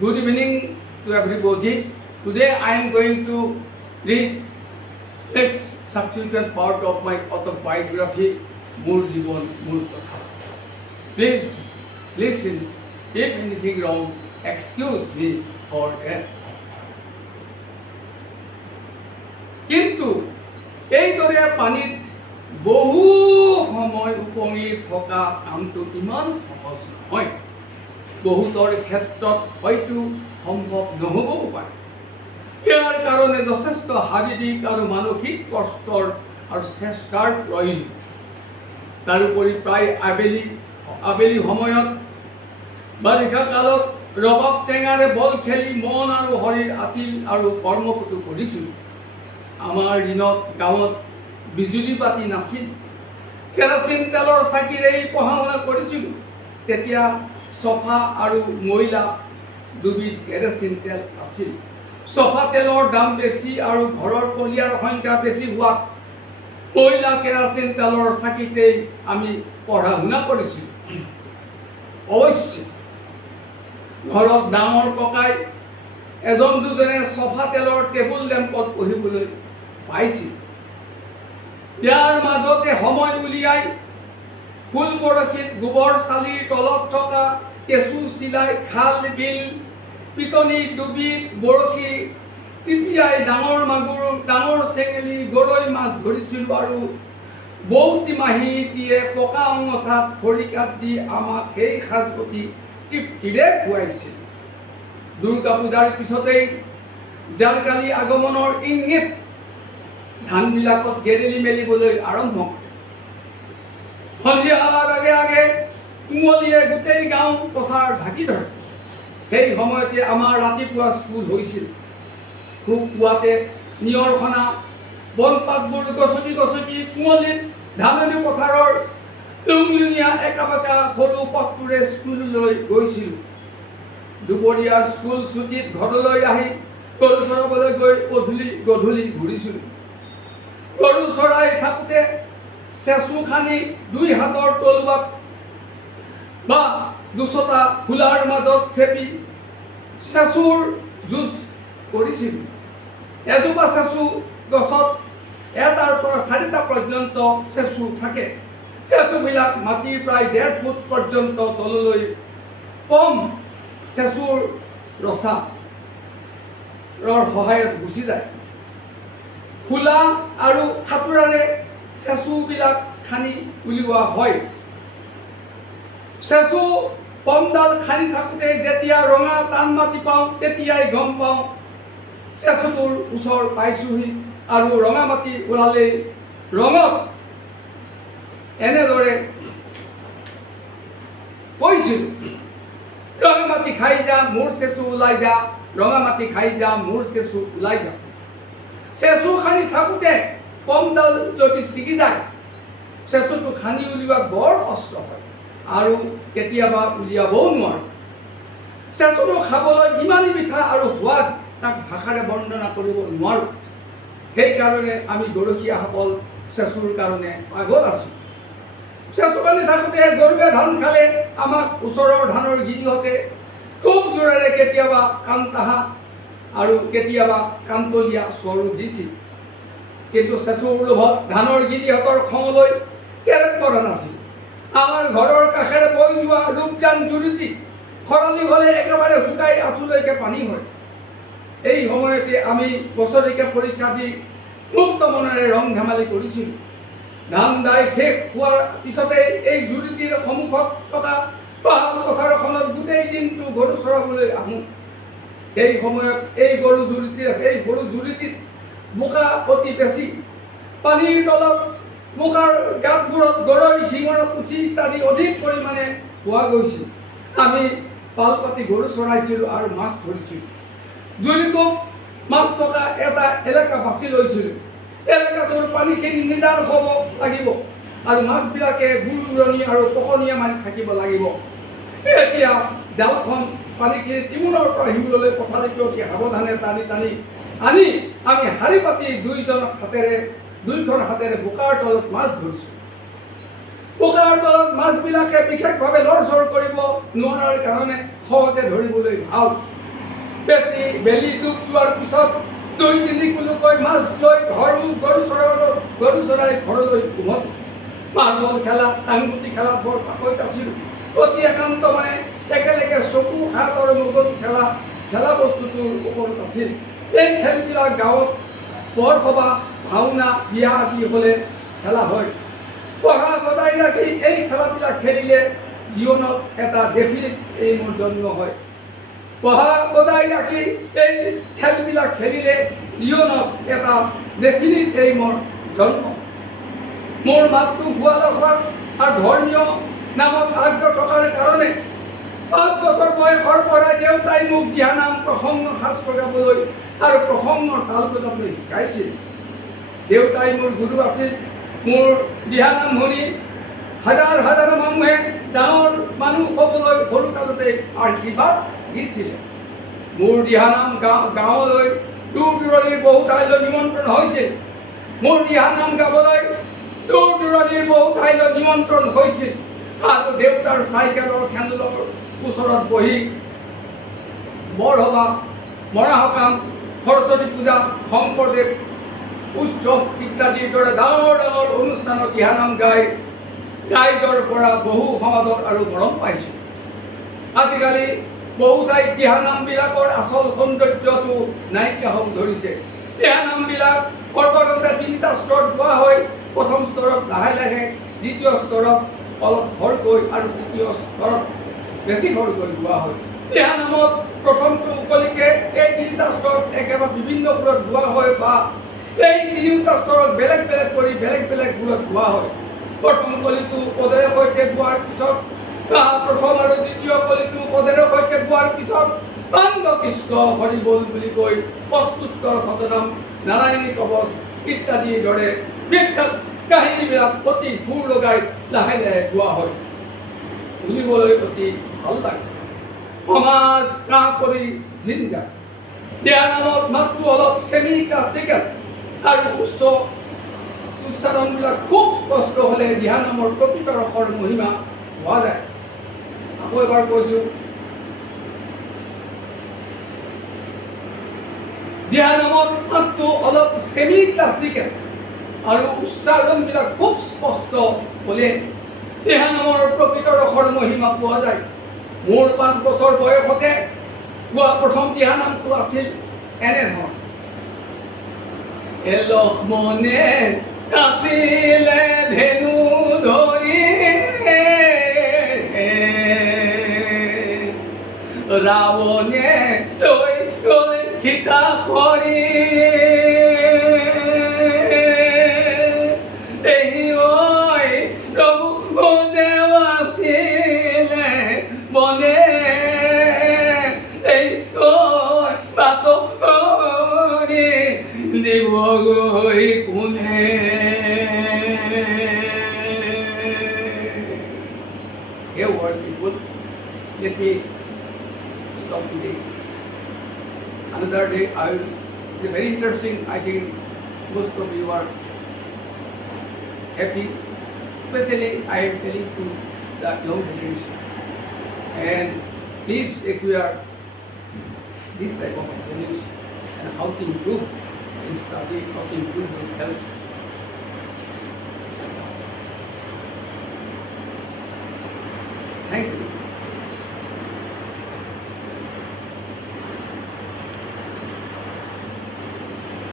Good evening to everybody. Today I am going to read next subsequent part of my autobiography, Moor Jibon Moor Kotha. Please listen. If anything wrong, excuse me for that. কিন্তু এইদৰে পানীত বহু সময় উপঙি থকা কামটো ইমান সহজ নহয়। বহুতৰ ক্ষেত্ৰত হয়তো সম্ভৱ নহ'বও পাৰে। ইয়াৰ কাৰণে যথেষ্ট শাৰীৰিক আৰু মানসিক কষ্টৰ আৰু চেষ্টাৰ প্ৰয়োজন। তাৰোপৰি প্ৰায় আবেলি সময়ত বাৰিষা কালত ৰবাব টেঙাৰে বল খেলি মন আৰু শৰীৰ আতিল আৰু কৰ্মপটু কৰিছিলোঁ। আমাৰ দিনত গাঁৱত বিজুলী বাতি নাছিল। কেৰাচিন তেলৰ চাকিৰেই পঢ়া শুনা কৰিছিলোঁ। তেতিয়া চফা আৰু ময়লা দুবিধ কেৰাচিন তেল আছিল। চফা তেলৰ দাম বেছি আৰু ঘৰৰ পৰিয়ালৰ সংখ্যা বেছি হোৱাত ময়লা কেৰাচিন তেলৰ চাকিতেই আমি পঢ়া শুনা কৰিছিলোঁ। অৱশ্যে ঘৰত ডাঙৰ ককাই এজন দুজনে চফা তেলৰ টেবুল লেম্পত পঢ়িবলৈ পাইছিল। ইয়াৰ মাজতে সময় উলিয়াই ফুল বৰশীত গোবৰ চালিৰ তলত থকা কেঁচু চিলাই খাল বিল পিটনি ডুবিত বৰশী টিপিয়াই ডাঙৰ মাগুৰ ডাঙৰ চেঙেলী গৰৈ মাছ ধৰিছিলোঁ আৰু বৌতি মাহীটিয়ে পকা অঙঠাত খৰিকাত দি আমাক সেই সাজপতি তৃপ্তিৰে খুৱাইছিল। দুৰ্গা পূজাৰ পিছতেই জাৰকালি আগমনৰ ইংগিত ধানবিলাকত গেৰেলি মেলিবলৈ আৰম্ভ কৰে। সন্ধিয়াৰ আগে আগে কুঁৱলীয়ে গোটেই গাঁও পথাৰ ঢাকি ধৰে। সেই সময়তে আমাৰ ৰাতিপুৱা স্কুল হৈছিল। খুব পুৱাতে নিয়ৰখনা বনপাতবোৰ গছকি গছকি কুঁৱলীত ধাননি পথাৰৰ লুংলুঙীয়া একা বেকা সৰু পথটোৰে স্কুললৈ গৈছিলোঁ। দুপৰীয়াৰ স্কুল ছুটীত ঘৰলৈ আহি গৰু চৰাবলৈ গৈ গধূলি ঘূৰিছিলোঁ। গৰু চৰাই থাকোঁতে চেঁচু খানি দুই হাতৰ তলুৱাত বা দুচটা ফুলাৰ মাজত চেপি চেঁচুৰ যুঁজ কৰিছিলোঁ। এজোপা চেঁচু গছত এটাৰ পৰা 4টা পৰ্যন্ত চেঁচু থাকে। চেঁচুবিলাক মাটিৰ প্ৰায় 1.5 ফুট পৰ্যন্ত তললৈ কম চেঁচুৰ ৰছাৰ সহায়ত গুচি যায়। খোলা আৰু হাতোৰাৰে চেঁচুবিলাক খানি উলিওৱা হয়। চেঁচু পমডাল খানি থাকোঁতে যেতিয়া ৰঙা টান মাটি পাওঁ তেতিয়াই গম পাওঁ চেঁচুটোৰ ওচৰ পাইছোহি আৰু ৰঙা মাটি ওলালেই ৰঙত এনেদৰে কৈছিলোঁ, ৰঙা মাটি খাই যা মোৰ চেঁচু ওলাই যা, ৰঙা মাটি খাই যা মোৰ চেঁচু ওলাই যা। চেঁচু খানি থাকোঁতে পমডাল যদি ছিগি যায় চেঁচুটো খানি উলিওৱা বৰ কষ্ট হয় আৰু কেতিয়াবা উলিয়াবও নোৱাৰোঁ। চেঁচুটো খাবলৈ ইমানেই মিঠা আৰু সোৱাদ তাক ভাষাৰে বৰ্ণনা কৰিব নোৱাৰোঁ। সেইকাৰণে আমি গৰখীয়াসকল চেঁচুৰ কাৰণে পাগল আছোঁ। চেঁচু খানি থাকোঁতে গৰুৱে ধান খালে আমাক ওচৰৰ ধানৰ গিৰিহঁতে খুব জোৰেৰে কেতিয়াবা কাণ তাহা আৰু কেতিয়াবা কাণতলীয়া চৰু দিছিল। কিন্তু চেঁচুৰ লোভত ধানৰ গিৰিহঁতৰ খঙলৈ কেৰেপ কৰা নাছিল। আমাৰ ঘৰৰ কাষেৰে বৈ যোৱা ৰূপজান জুৰিটি খৰালি হ'লে একেবাৰে শুকাই আঁঠুলৈকে পানী হয়। এই সময়তে আমি বছৰেকীয়া পৰীক্ষা দি মুক্ত মনেৰে ৰং ধেমালি কৰিছিলোঁ। ধান দাই শেষ হোৱাৰ পিছতে এই জুৰিটিৰ সন্মুখত থকা পাহাল পথাৰখনত গোটেই দিনটো গৰু চৰাবলৈ আহোঁ। সেই সময়ত এই গৰু জুৰিটিত বোকা অতি বেছি। পানীৰ তলত বোকাৰ গাঁতবোৰত গৰৈ শিঙৰা পুঠি ইত্যাদি অধিক পৰিমাণে পোৱা গৈছিল। আমি পাল পাতি গৰু চৰাইছিলোঁ আৰু মাছ ধৰিছিলোঁ। জুৰিটোত মাছ থকা এটা এলেকা বাছি লৈছিলোঁ। এলেকাটোৰ পানীখিনি নিজান হ'ব লাগিব আৰু মাছবিলাকে বুৰণি আৰু পকনীয়া মাৰি থাকিব লাগিব। এতিয়া জালখন পানীখিনি টিমুৰৰ পৰা শিমুৰলৈ পথাৰলৈকে অতি সাৱধানে টানি টানি আনি আমি শাৰী পাতি দুইখন হাতেৰে বোকাৰ তলত মাছ ধৰিছোঁ। বোকাৰ তলত মাছবিলাকে বিশেষভাৱে লৰচৰ কৰিব নোৱাৰাৰ কাৰণে সহজে ধৰিবলৈ ভাল। বেছি বেলি ডুব যোৱাৰ পিছত 2-3 কিলোকৈ মাছ লৈ গৰু চৰাই ঘৰলৈ উভতি। মাৰ্বল খেলা, টাংগুটি খেলা বৰ পাকৈত আছিল। অতি একান্ত মানে একেলগে চকু হাত আৰু মগজ খেলা বস্তুটোৰ ওপৰত আছিল। এই খেলবিলাক গাঁৱত বৰসবাহ, ভাওনা, বিয়া আদি হ'লে খেলা হয়। পঢ়া বজাই ৰাখি এই খেলাবিলাক খেলিলে জীৱনত এটা ডেফিনিট এইমৰ জন্ম হয়। পঢ়া বজাই ৰাখি এই খেলবিলাক খেলিলে জীৱনত এটা ডেফিনিট এইমৰ জন্ম। মোৰ মাতৃ ভুৱালফাৰ আৰু ধৰ্মীয় নামত আগ্ৰহ থকাৰ কাৰণে 5 বছৰ বয়সৰ পৰাই দেউতাই মোক দিহানাম, প্ৰসংগ সাজ গাবলৈ আৰু প্ৰসংগৰ তাল বজাবলৈ শিকাইছিল। দেউতাই মোৰ গুৰু আছিল। মোৰ দিহানাম শুনি হাজাৰ হাজাৰ মানুহে ডাঙৰ মানুহ হ'বলৈ সৰুকালতে আশীৰ্বাদ দিছিলে। মোৰ দিহানাম গাঁৱলৈ দূৰ দূৰণিৰ বহু ঠাইলৈ নিমন্ত্ৰণ হৈছিল। মোৰ দিহানাম গাবলৈ দূৰ দূৰণিৰ বহু ঠাইলৈ নিমন্ত্ৰণ হৈছিল। আৰু দেউতাৰ চাইকেলৰ হেণ্ডেলৰ ওচৰত বহি বৰসবাহ, মৰা সকাম, সৰস্বতী পূজা, শংকৰদেৱ উৎসৱ ইত্যাদিৰ দৰে ডাঙৰ ডাঙৰ অনুষ্ঠানত দিহানাম গাই ৰাইজৰ পৰা বহু সমাদৰ আৰু মৰম পাইছোঁ। আজিকালি বহু ঠাইত দিহানামবিলাকৰ আচল সৌন্দৰ্যটো নাইকিয়া হ'ব ধৰিছে। দিহানামবিলাক সৰ্বসাধাৰণতে 3টা স্তৰত গোৱা হয়। প্ৰথম স্তৰত লাহে লাহে, দ্বিতীয় স্তৰত অলপ খৰকৈ আৰু তৃতীয় স্তৰত বেছি খৰকৈ গোৱা হয়। দিহানামত প্ৰথমটো উপলক্ষে এই 3টা স্তৰত একেবাৰে বিভিন্ন সুৰত গোৱা হয় বা এই 3টা স্তৰত বেলেগ বেলেগ কৰি বেলেগ বেলেগ সুৰত গোৱা হয়। প্ৰথম কলিটো পদেৰে সৈতে গোৱাৰ পিছত প্ৰথম আৰু দ্বিতীয় কলিটো পদেৰে সৈতে গোৱাৰ পিছত কান্দ কৃষ্ণ হৰি বল বুলি কৈ প্ৰস্তুতৰ শতনাম, নাৰায়ণী কবচ ইত্যাদিৰ দৰে বিখ্যাত কাহিনীবিলাক অতি সুৰ লগাই লাহে লাহে গোৱা হয়। শুনিবলৈ অতি ভাল লাগে। সমাজ কাহ কৰি জিন যায়। দিহানামত মাতটো অলপ চেমি ক্লাছিকেল আৰু উচ্চাৰণবিলাক খুব স্পষ্ট হ'লে দিহানামৰ প্ৰকৃত ৰসৰ মহিমা পোৱা যায়। আকৌ এবাৰ কৈছোঁ, দিহানামত মাতটো অলপ চেমি ক্লাছিকেল আৰু উচ্চাৰণবিলাক খুব স্পষ্ট হ'লে দিহানামৰ প্ৰকৃত ৰসৰ মহিমা পোৱা যায়। মোৰ 5 বছৰ বয়সতে গোৱা প্ৰথম দিহানামটো আছিল এনেধৰণৰ। লক্ষ্মণে কাচিলে ধেনু ধৰি ৰাৱণে লৈ লৈ সীতা সৰি প্ৰভু দেৱ আছিলে বনে বাতৰি দিবগৈ কোনে। Here were people. Let me stop today. Another day, it's very interesting. I think most of you are happy. Especially, I am telling to the young generation. And please acquire this type of values and how to improve in study, how to improve your health. Thank you.